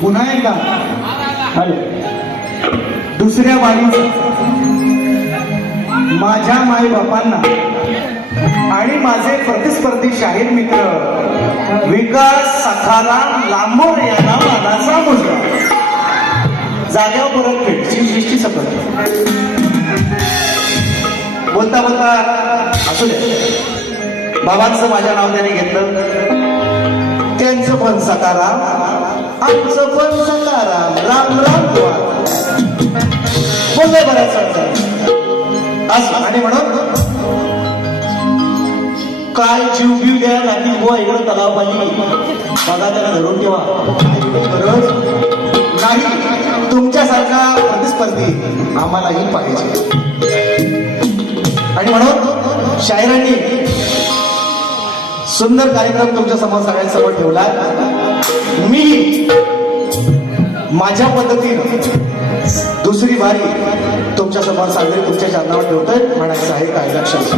पुन्हा एकदा. हॅलो दुसऱ्या वारीचं माझ्या माई बापांना आणि माझे प्रतिस्पर्धी शाहीर मित्र विकास सखाराम लांबोर यांना मानाचा मुलगा जाग्यावर परत भेट सृष्टी सपत बोलता बोलता असू द्या बाबांचं माझ्या नाव त्याने घेतलं. त्यांचं पण सकाराम आमचं पण सकाराम राम राम द्वार बोललोय बऱ्याच असं आणि म्हणून? काय जीव बीव द्या रात्री बुवा इकडं तलाव पाहिजे बघा त्याला धरून ठेवा. काय गरज नाही तुमच्यासारखा प्रतिस्पर्धी आम्हालाही पाहिजे. आणि म्हणून शायरांनी सुंदर कार्यक्रम तुमच्यासमोर सगळ्यांसमोर ठेवला मी माझ्या पद्धतीनं दुसरी बारी तुमच्यासमोर साजरी तुमच्या चरणावर ठेवतोय. म्हणायचं आहे काय लक्षात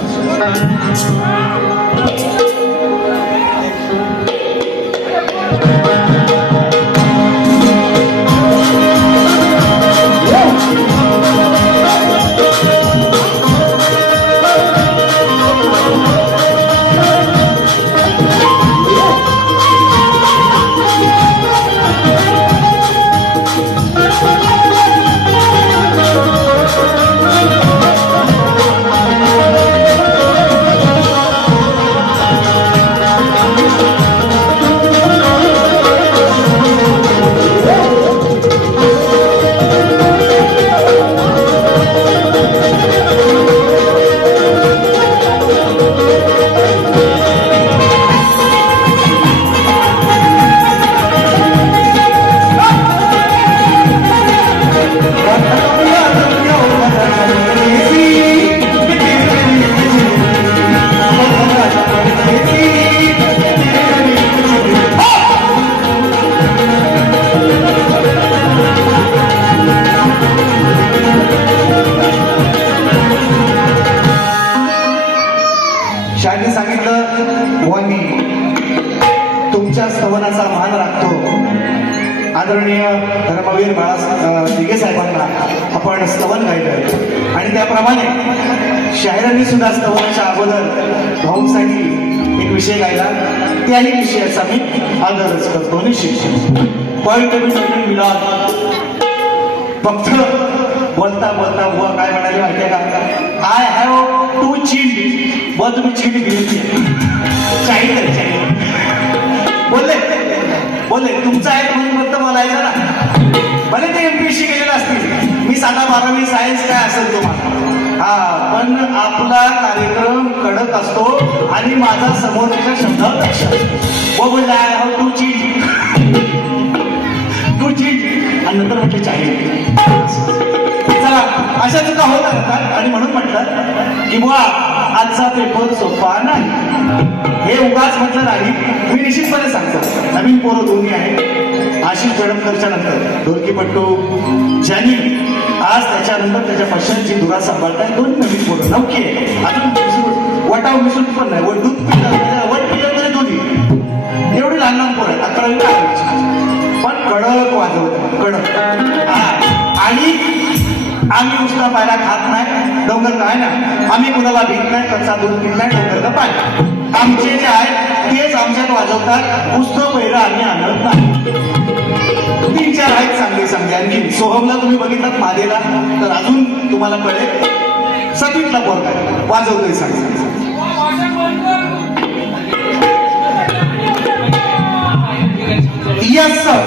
त्याही मी आदरच करतो निश्चित पॉईंट मिळाला फक्त बोलता बोलता बुवा काय म्हणाले माहितीये का? आय हॅव टू चीज बुवा तुम्ही चीज घेऊन चाईल्ड चाईल्ड बोलले बोलले तुमचं आहे म्हणून फक्त बोलायचं ना. भले ते एमपीएससी गेलेलं असतील. मी साधा बारावी सायन्स काय असेल तुम्हाला? हा पण आपला कार्यक्रम कडक असतो आणि माझा समोरच्या शब्दावर लक्ष असतो. वो बोलला चीज तू चीज आणि नंतर म्हटलं चाईल्ड चला अशा चुका होत राहतात आणि म्हणून म्हटलं की बुवा आजचा पेपर सोपा नाही. हे उगाच म्हटलं नाही. मी निश्चितपणे सांगतो. नवीन पोरं दोन्ही आहेत. आशिष जडमकरच्या नंतर ढोलकीपट्टू ज्यांनी आज त्याच्यानंतर त्याच्या पक्षांची धुरा सांभाळताय दोन नवीन पोरं नक्की आहे. अजून वटाव मिसळून पण नाही व दूध पिलं वट पिलं तरी दोन्ही. एवढी लहान लहान पोरं आहेत अकरावी पण कडक वाजवत कडक. हा. आणि आम्ही उष्णा पायला खात नाही डोंगर काय ना. आम्ही कुणाला भीत नाही कच्चा दूध पित नाही डोंगर का पाहिजे आमचे जे आहेत तेच आमच्यात वाजवतात. पुस्तक पहिलं आम्ही आणत नाही. तीन चार आहेत चांगले चांगले आणखी सोहमला तुम्ही बघितलात मादेला तर अजून तुम्हाला कळेल. सतीतला पोरगा वाजवतोय सांग. यस सर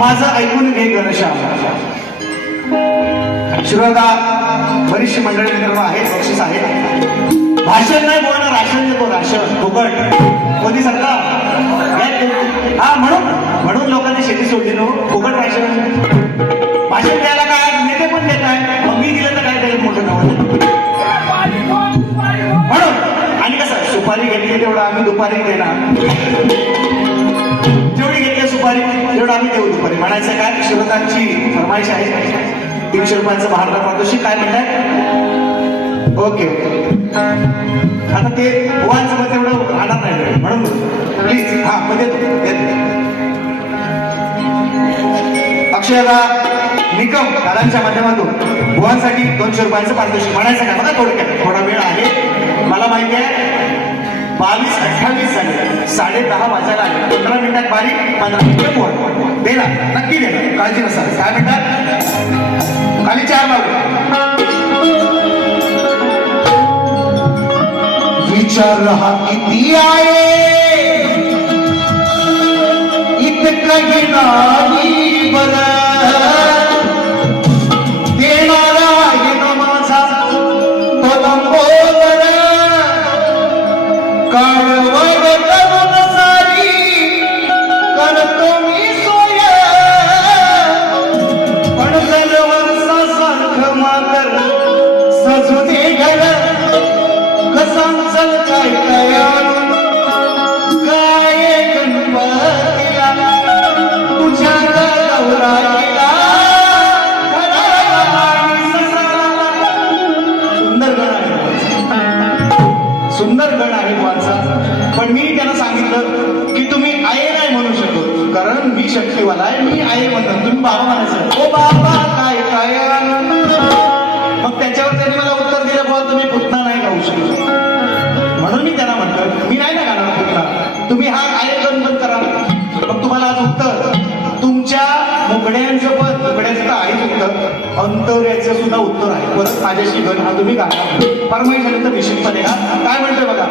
माझं ऐकून घे घनश्याम. श्रोता बरीचशी मंडळी मित्र आहेत बक्षीस आहे भाषण नाही बोलणार राशन देतो राशन फुकट. मोदी सरकार? हा म्हणून म्हणून लोकांनी शेती सोडली नो हो. फुकट राशन भाषण द्यायला काय? नेते पण देत आहे मग मी दिलं तर काय त्याला मोठं नव्हतं म्हणून. आणि कसं? सुपारी घेतली तेवढं आम्ही दुपारी देणार. जेवढी घेतली सुपारी तेवढं आम्ही देऊ दुपारी. म्हणायचं काय? श्रोतांची फरमाईश आहे. तीनशे रुपयांचं भारतात पातोशी काय म्हणताय? ओके. ओके आता ते वाच तेवढं राहणार नाही म्हणून प्लीज हा मग देतो देतो निकम दादांच्या माध्यमातून बुवांसाठी दोनशे रुपयांचं पारितोषिक म्हणायचं का बघा थोडक्यात थोडा वेळ आहे. मला माहिती आहे बावीस अठ्ठावीस झाले साडे दहा वाजायला आले पंधरा मिनिटात बारी पंधरा मिनिटं बुवा दे ना नक्की दे काळजी नसाल काय म्हणतात खाली चार बाबू विचार हा किती आहे? इतकंही नाही परत माझ्याशी घर हा तुम्ही गाणार परमाई तर निश्चितपणे हा काय म्हणतोय बघा?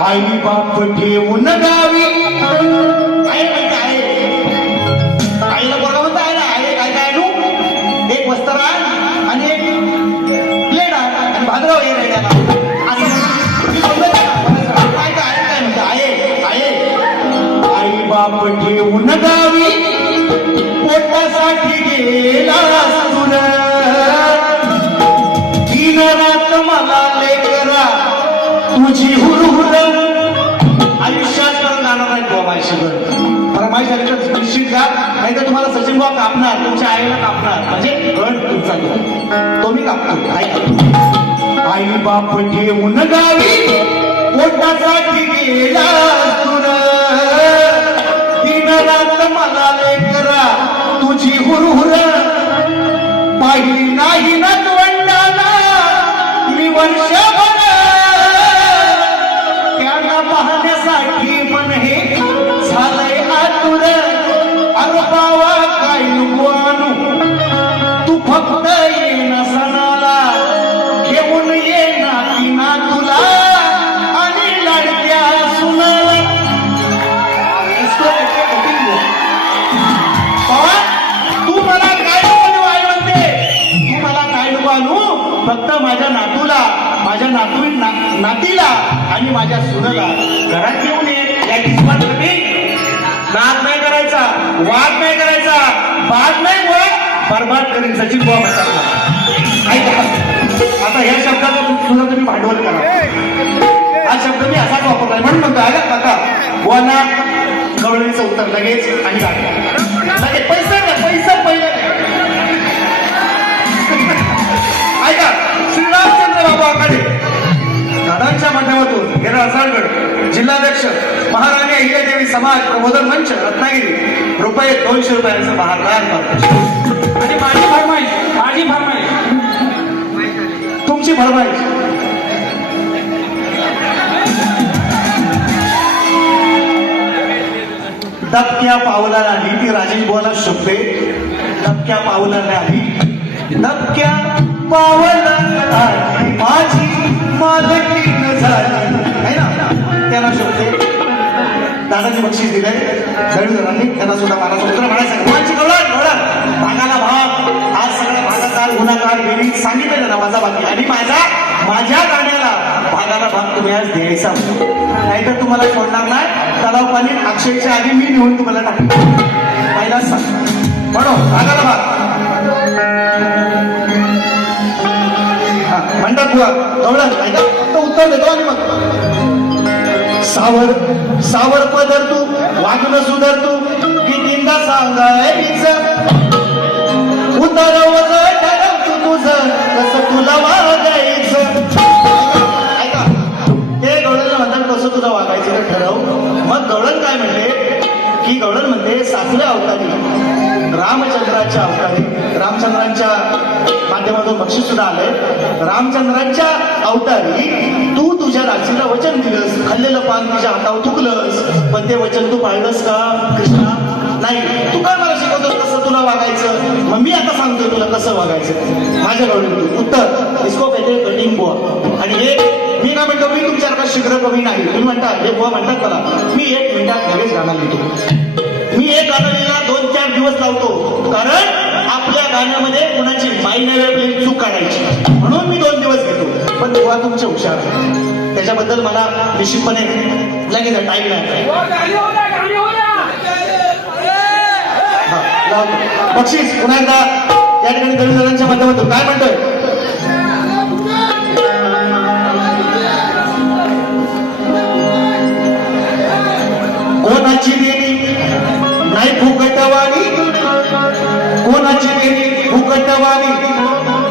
आई बाप ठेवून गावी. आहे म्हणते आहे. आईला बरोबर आहे ना काय काय आणू एक वस्त्र आणि एक प्लेट आणि भाद्रव हे आहे आई बाप ठेवून गावी. पोटासाठी गेला तुमच्या आईला कापणार. म्हणजे गण तुमचा गण तो मी कापतो ऐका आई बाप ठेवून गावी पोटासाठी गेला तुर मला लेकरा तुझी हुरहुर. पाहिली नाही ना वंडाला मी वर्ष मी माझ्या सुनला घरात येऊन ये या नाद नाही करायचा वाद नाही करायचा बाद नाही वाद बरबाद करेन सचिन बुवा म्हणतात ऐका आता ह्या शब्दाचं सुद्धा तुम्ही भांडवल करा. हा शब्द मी असाच वापरलाय म्हणून म्हणतो आहे का? काका बुवांना गवळणीचं उत्तर लगेच आणि गाठा लगेच दादांच्या माध्यमातून हे राजाळगड जिल्हाध्यक्ष महाराणी अहिल्यादेवी समाज प्रबोधन मंच रत्नागिरी. रुपये दोनशे रुपयांचं करतो आणि माझी फरमाईश माझी फरमाईश तुमची भरपाई दबक्या पावलाला आली ती राजेश बुवाला शोभते. दबक्या पावलाला आली दबक्या पावलाला आली माझी माझं झाली है ना? त्यांना शोभते दादाची बक्षीस दिलंय. दळवीरांनी त्यांना सुद्धा मला सूत्र म्हणायचं कोणाची गवळण भागाला भाग. आज सगळ्या भागाकार गुन्हाकार गेली सांगितलं ना माझा बाकी. आणि माझा माझ्या गाण्याला भागाला भाग तुम्ही आज द्यायचा. नाहीतर तुम्हाला सोडणार नाही. तलाव पाणी अक्षयच्या आधी मी नेऊन तुम्हाला टाकतो पहिला सांग म्हणून भागाला भाग. दाखवा म्हणतात गवळण ऐका तो उत्तर देतो आणि मग. सावर सावर पदर तू वागणं सुधर तू कितींदा सांगायचं उतरवलं ठरव तू तुझं कसं तुला वागायचं. ऐका ते गवळण म्हणतात कसं तुझं वागायचं ते ठरव. मग गवळण काय म्हणते? की गवळण म्हणते सासऱ्या अवतारी रामचंद्राच्या अवतारी. रामचंद्रांच्या माध्यमातून बक्षीस सुद्धा आलंय रामचंद्रांच्या अवतारी तू तुझ्या राशीला वचन दिलंस खाल्लेलं पान तुझ्या हातावर थुकलंस पण ते वचन तू पाळलंस का कृष्णा? नाही. तू काय मला शिकवतोस? कसं तुला वागायचं? मग मी आता सांगतोय तुला कसं वागायचं. माझ्या तू उत्तर इसको कहते कटिंग बुवा आणि हे मी काय म्हणतो मी तुमच्यासारखा शीघ्र कमी नाही. तुम्ही म्हणता हे बुवा म्हणतात मला. मी एक मिनिटात लगेच गाणं लिहितो. मी एक गाणं लिहिला दोन चार दिवस लावतो. कारण आपल्या गाण्यामध्ये कुणाची मायने वेळ चूक काढायची. म्हणून मी दोन दिवस घेतो. पण तेव्हा तुमचे हुशार त्याच्याबद्दल मला निश्चितपणे लगेच टाईम नाही बक्षीस पुन्हा एकदा या ठिकाणी दळीजणांच्या माध्यमातून. काय म्हणतोय? कोणाची देणी? नाही फुकटवाणी कोणाची देणी फुकटवाणी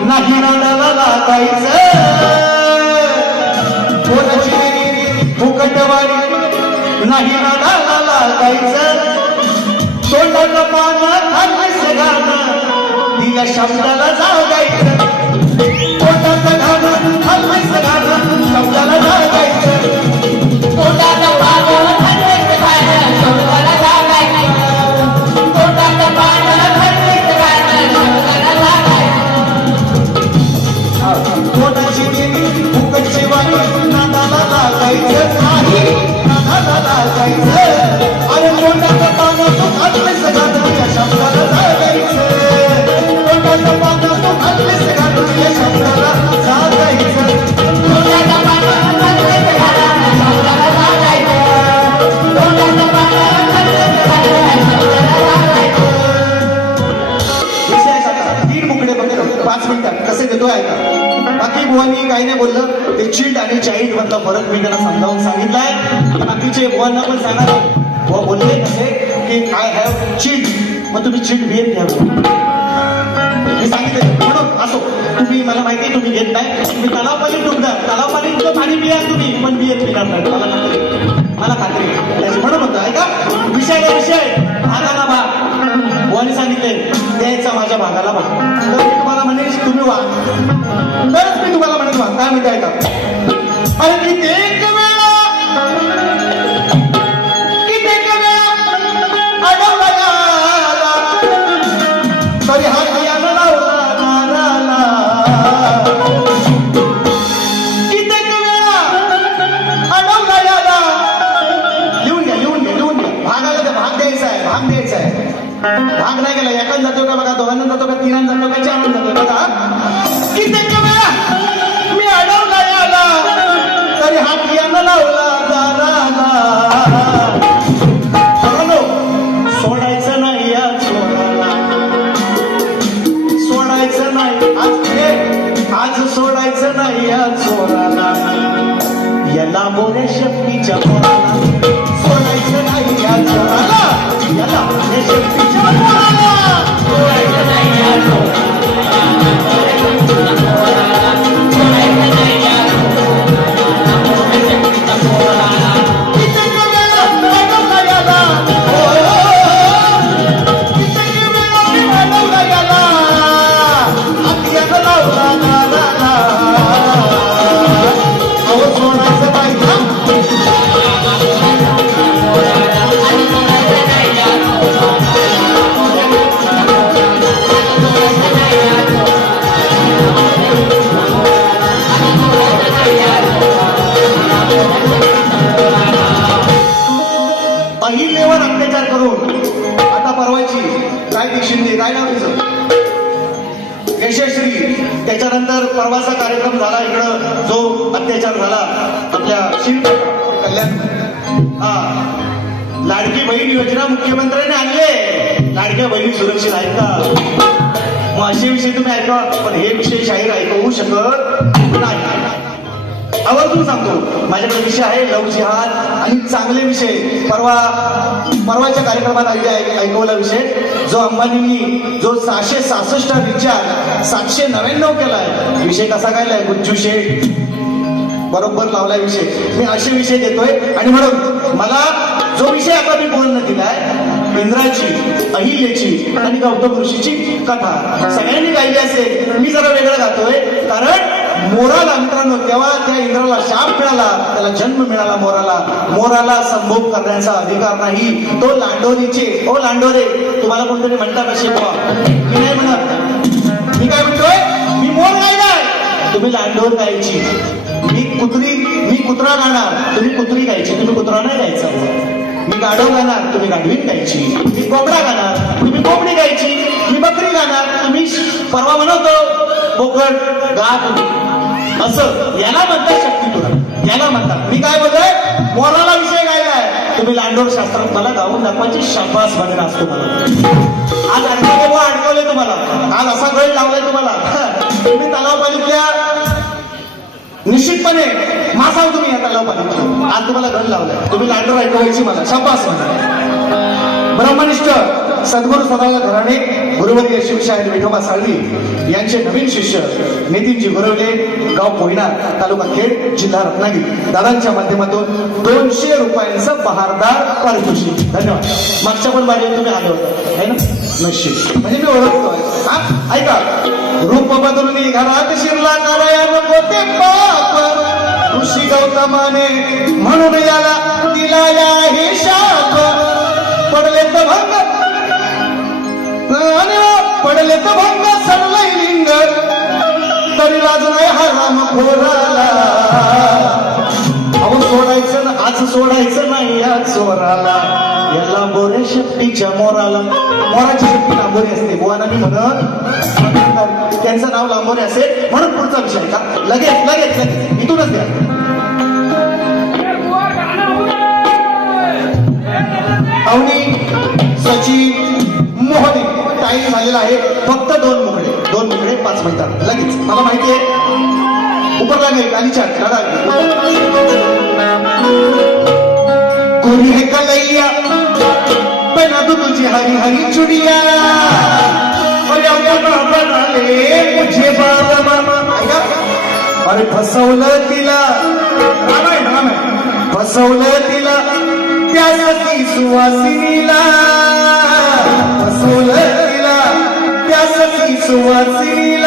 नाही नादाला लागायचं. कोणाची देणी फुकटवाणी नाही नादाला लागायचं. तोंडाला पानं खाल्लेस गाणं. तिला शब्दाला जागायचं तोंडाचं घाणं खाल्लेस गाणं. शब्दाला जागायचं पोटाचं पानं बोललं चीट आणि चाईट मधला फरक मी त्यांना समजावून सांगितलाय. बाकीचे बुवांना पण सांगा बुवा बोलले कसे की आय हॅव चीट मग तुम्ही चीट बियर घ्या. मी सांगितलं म्हणून असो. तुम्ही मला माहिती आहे तुम्ही घेत नाही. तुम्ही तलाव पाणी डुबणार. तलाव पाणी पाणी पिया तुम्ही पण बियर पिणार नाही. मला खात्री मला खात्री आहे. त्याची म्हणून म्हणतो ऐका विषय विषय. भागाला भाग बुवानी सांगितले द्यायचा माझ्या भागाला भाग तर मी तुम्हाला म्हणेन तुम्ही वा. तरच मी तुम्हाला म्हणेन वा काय म्हणते ऐका अरे कित्येक नाही या चोराला याला मोरे शक्तीच्या पोराला. सोडायचं नाही या चोराला याला मोरे शक्तीच्या पोराला. सांगतो. माझ्याकडे विषय आहे लव जिहाद आणि चांगले विषय. परवा परवाच्या कार्यक्रमात ऐकवला विषय. जो अंबानींनी जो सहाशे सहासष्ट विचार सातशे नव्याण्णव केलाय. विषय कसा गायलाय गुज्जू शेठ. बरोबर लावलाय विषय. मी असे विषय देतोय. आणि म्हणून मला जो विषय आता मी बोलणं दिलाय इंद्राची अहिल्याची आणि गौतम ऋषीची कथा. सगळ्यांनी गायली असेल. मी जरा वेगळं गातोय. कारण मोराला मित्रांनो तेव्हा त्या इंद्राला शाप मिळाला त्याला जन्म मिळाला मोराला. मोराला संभोग करण्याचा अधिकार नाही. तो लांडोरीचे ओ लांडोरे तुम्हाला कोणतरी म्हणतात असे बुवा. मी नाही म्हणत. मी काय म्हणतोय? मी मोर गायलाय तुम्ही लांडोर गायची. मी कुत्री मी कुत्रा गाणार. तुम्ही कुत्री गायची. तुम्ही कुत्रा नाही गायचा. मी गाढव गाणार. तुम्ही गाढवीन गायची. मी कोंबडा गाणार. तुम्ही कोंबडी गायची. मी बकरी गाणार. तुम्ही परवा म्हणवतो बोकड गा तुम्ही असं याला म्हणतात शक्ती याला म्हणतात. मी काय बोलतोय? मोराला विषय काय काय? तुम्ही लांडोर शास्त्रात मला गाऊन दाखवायची शाबास बनेन असतो मला. आज अडकवले बाबा अडकवले तुम्हाला. आज असा गळ लावलाय तुम्हाला. तुम्ही तलाव पालिकल्या निश्चितपणे मासाव तुम्ही या तलाव पालिकल्या आज तुम्हाला गळ लावलाय. तुम्ही लांडोर ऐकवायची मला. शाबास. म्हणा ब्रह्मनिष्ठ. सद्गुरू सदाला घराणे गुरुवर्य शिवशाहीर विठोबा साळवी यांचे नवीन शिष्य नितीनजी गुरवले गाव कोयना तालुका खेड जिल्हा रत्नागिरी. दादांच्या माध्यमातून दोनशे रुपयांचं बहारदार पारितोषिक. धन्यवाद. मागच्या पण बाजूला तुम्ही आलो होते. है ना? नशीब. म्हणजे मी ओळखतोय. हा? ऐका. रूप बदलून घरात शिरला कराया नको ते पाप ऋषी गौतमाने म्हणून याला दिला या हे शाप. पडले तर भंग. आणि पडले तर भंग सडलंय लिंग. तरी लाज नाही हा राम खोराला. अहो सोडायचं ना आज सोडायचं नाही या चोराला याला बोरे शक्तीच्या मोराला. मोराची शक्ती लांबोरी असते. बुवाना मी म्हणत त्यांचं नाव लांबोरे असेल म्हणून पुढचा विषय का? लगेच लगेच लगेच. इथूनच द्या. अवनी सचिन मोहने टाईम झालेला आहे. फक्त दोन मुकडे. दोन मुकडे पाच मिनिटात. लगेच. मला माहिती आहे. उपर लागेल. आणि छान. लढा कोणी हे कलैया? बना दो तुझी हरी हरी चुडिया. अरे मुझे बाबा अरे फसवलं तिला. फसवलं तिला. त्या सुवासिनीला. त्यासाठी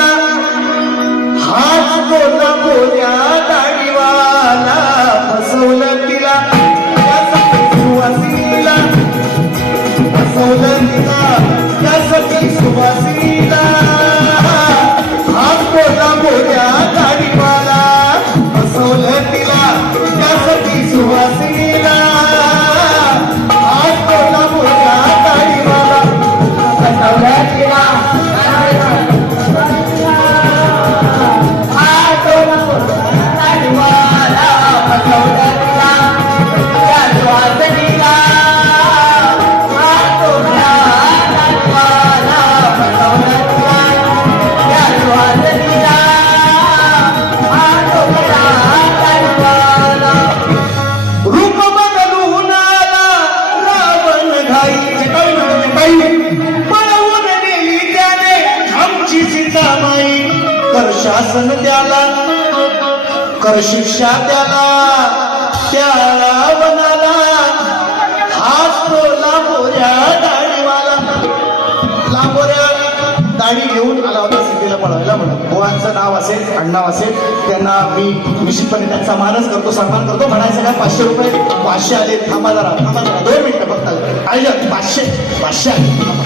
असेल त्यांना मी निश्चितपणे त्यांचा मानच करतो सन्मान करतो. म्हणायचं काय पाचशे रुपये पाचशे आले थांबा जरा थांबा जरा दोन मिनिटं फक्त. आयुष्यात पाचशे पाचशे आले.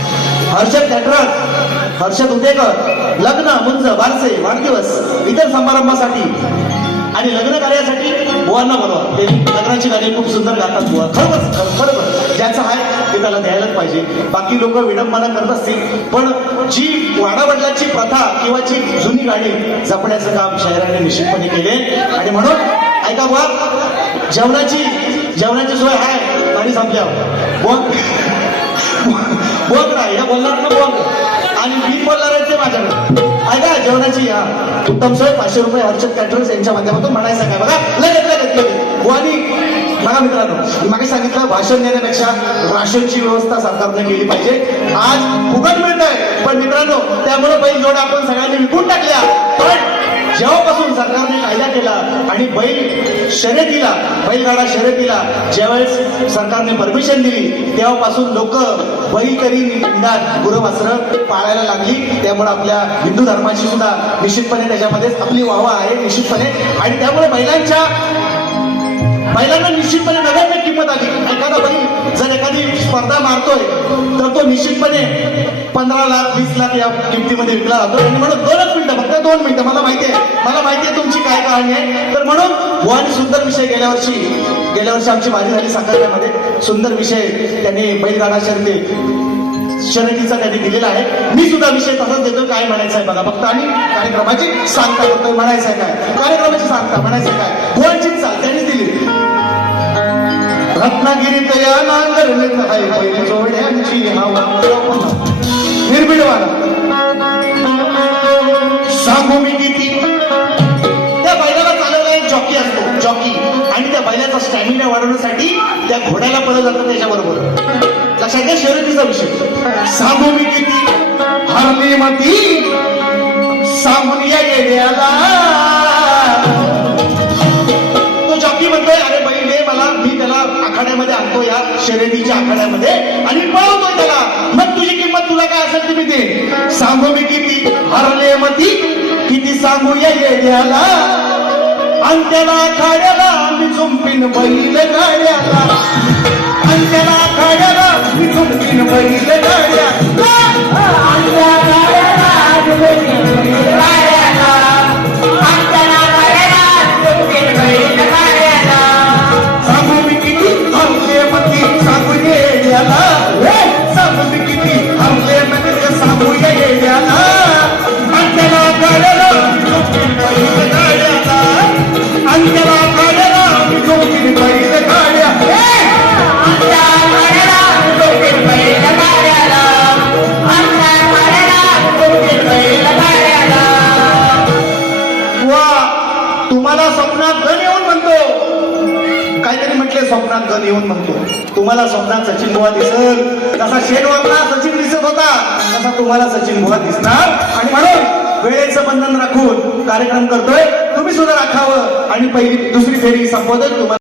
हर्षद कॅटरर हर्षद उदेकर लग्न मुंज वारसे वाढदिवस इतर समारंभासाठी आणि लग्न कार्यासाठी बुवांना बरोबर ते नगराची गाणी खूप सुंदर गातात बुवा. खरंच बरोबर. ज्याचं आहे ते त्याला द्यायलाच पाहिजे. बाकी लोक विडंबना करत असतील पण जी वाडावडलाची प्रथा किंवा जी जुनी गाणी जपण्याचं काम शहराने निश्चितपणे केले. आणि म्हणून ऐका बुवा जेवणाची जेवणाची सोय आहे. गाणी संपल्या. बघ बोल ना या बोलणार ना बोल आणि मी बोलणार आहे ते माझ्याकडे. ऐका जेवणाची या उत्तम सोय पाचशे रुपये हर्षद कॅटरर्स यांच्या माध्यमातून म्हणायचं काय बघा लगेच लगेच लगेच. बुवानी बघा मित्रांनो मी मागे सांगितलं भाषण देण्यापेक्षा राशनची व्यवस्था सरकारने केली पाहिजे. आज फुकट मिळत आहे पण मित्रांनो त्यामुळे बैल जोड आपण सगळ्यांनी विकून टाकल्या. पण जेव्हापासून सरकारने कायदा केला आणि बैल शर्यतीला बैलगाडा शर्यतीला ज्यावेळेस सरकारने परमिशन दिली तेव्हापासून लोक बैल तरी निदान गुरवस्त्र पाळायला लागली. त्यामुळे आपल्या हिंदू धर्माची सुद्धा निश्चितपणे त्याच्यामध्येच आपली वाहवा आहे निश्चितपणे. आणि त्यामुळे महिलांच्या महिलांना निश्चितपणे नव्याने किंमत आली. एखादा बैल जर एखादी स्पर्धा मारतोय तर तो निश्चितपणे पंधरा लाख वीस लाख या किमतीमध्ये विकला जातो. आणि म्हणून दोनच फक्त दोन मिनिटं मला माहिती आहे मला माहिती आहे तुमची काय कहाणी आहे. तर म्हणून वन सुंदर विषय गेल्या वर्षी गेल्या वर्षी आमची भाजी झाली साखरण्यामध्ये सुंदर विषय त्यांनी बैलगाडा शर्यती शर्यतीचा त्यांनी दिलेला आहे. मी सुद्धा विषय तसाच देतो काय म्हणायचं आहे बघा. फक्त आणि कार्यक्रमाची सांगता फक्त म्हणायचं आहे काय? कार्यक्रमाची सांगता म्हणायचं आहे काय? गोळची चाल त्यांनी दिली. रत्नागिरीत या नांगरणीत आहे बैल जोड्यांची हवा. निर्भिडवाना सांगू मी किती त्या बैलाला चालवला एक जॉकी असतो जॉकी. आणि त्या बैलाचा स्टॅमिना वाढवण्यासाठी त्या घोड्याला पळत जातं त्याच्याबरोबर. लक्षात घ्या शर्यतीचा विषय. सांगू मी किती हरली मती सांगून या येण्याला तो जॉकी म्हणतोय अरे बैल मला मी त्याला आखाड्यामध्ये आणतो या शर्यतीच्या आखाड्यामध्ये आणि पळवतोय त्याला. मग तुझी किंमत तुला काय असेल तुम्ही दे सांगू मी किती हरले मती किती सांगू येण्याला? अंत्याला आखाड्याला मी झुंपिन बैल गाड्याला. अंत्याला आखाड्याला मी झुंपिन बैल गाड्याला. तुम्हाला समजा सचिन बुवा दिसल तसा शेरवरला सचिन दिसत होता. तसा तुम्हाला सचिन बुवा दिसणार. आणि म्हणून वेळेचं बंधन राखून कार्यक्रम करतोय. तुम्ही सुद्धा राखावं. आणि पहिली दुसरी फेरी संबोधन तुम्हाला